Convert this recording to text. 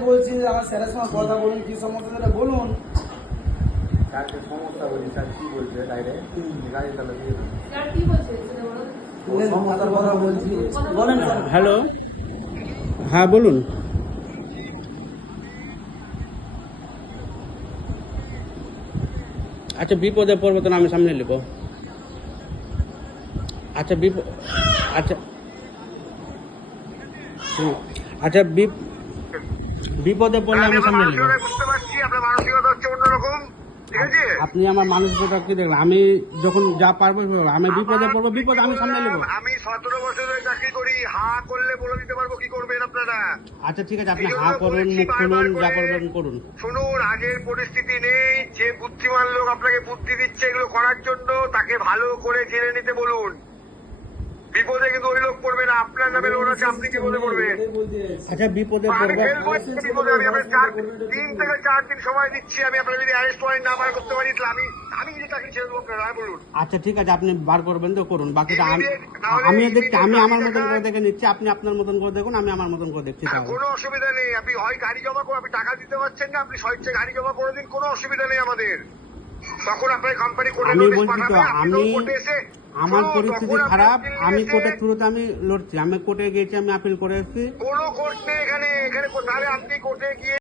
বলছি যে আমার স্যারের সঙ্গে কথা বলুন, কি সমস্যা সেটা বলুন। স্যারকে সমস্যা বলি, স্যার কি বলছে ডাইরেক্ট গাড়ি চালা দিয়ে দেন। স্যার কি বলছে সেটা বলুন। সমস্যার কথা বলছি, বলেন স্যার। হ্যালো, হ্যাঁ বলুন। আচ্ছা বিপদে পড়বো তো না, আমি সামনে নেব। আচ্ছা আচ্ছা আচ্ছা বিপদে পড়লে আমি সামনে নেব। বুঝতে পারছি আপনার মানসিকতা হচ্ছে অন্যরকম, ঠিক আছে? আপনি আমার মানসিকতা কি দেখলেন? আমি যখন যা পারবো আমি বিপদে পড়বো, বিপদ আমি সামনে নেব। আমি 17 বছর ধরে চাকরি করি, হা করলে বলে দিতে পারবো কি করবেন আপনারা। আচ্ছা ঠিক আছে, আপনি হা করুন, মুখ খুলুন, যা করবেন করুন। শুনুন, আগের পরিস্থিতি নেই। যে বুদ্ধিমান লোক আপনাকে বুদ্ধি দিচ্ছে এগুলো করার জন্য, তাকে ভালো করে জেনে নিতে বলুন। বিপদে কিন্তু ওই লোক পড়বে না, আপনার নামে লোন আছে, আপনি কি বলে পড়বেন? আচ্ছা বিপদে আমি পড়বো। ফেল করছি বিপদে, আমি আপনার 3 থেকে 4 দিন সময় দিচ্ছি। আমি আপনার যদি অ্যারেস্ট ওয়ারেন্ট না বার করতে পারি তাহলে আমি যে চাকরি ছেড়ে দেবো আপনারা, বলুন। আচ্ছা ঠিক আছে, আপনি বার করবেন তো করুন, বাকিটা তাহলে আমি দেখছি, আমি immediate আমার মতন করে টাকা- দেখে নিচ্ছি, আপনি আপনার মতন করে দেখুন, আমি আমার মতন করে দেখছি। তাহলে কোনো অসুবিধা নেই। আপনি হয় গাড়ি জমা করে, আপনি টাকা দিতে পারছেন না, আপনি স্বেচ্ছায় গাড়ি জমা করে দিন, কোনো অসুবিধা নেই আমাদের। তখন আপনার কোম্পানি কোর্টে আমি নোটিশ বলছি তো, পাঠাবে, আপনি আমি কোর্টে এসে আমার শুনুন, পরিস্থিতি তখন আপনি খারাপ, উকিল আমি নিয়ে কোর্টের এসে- থ্রুতে আমি লড়ছি, আমি কোর্টে গিয়েছি, আমি আপিল করে এসেছি। কোনো কোর্ট নেই এখানে, তাহলে আপনি কোর্টে গিয়ে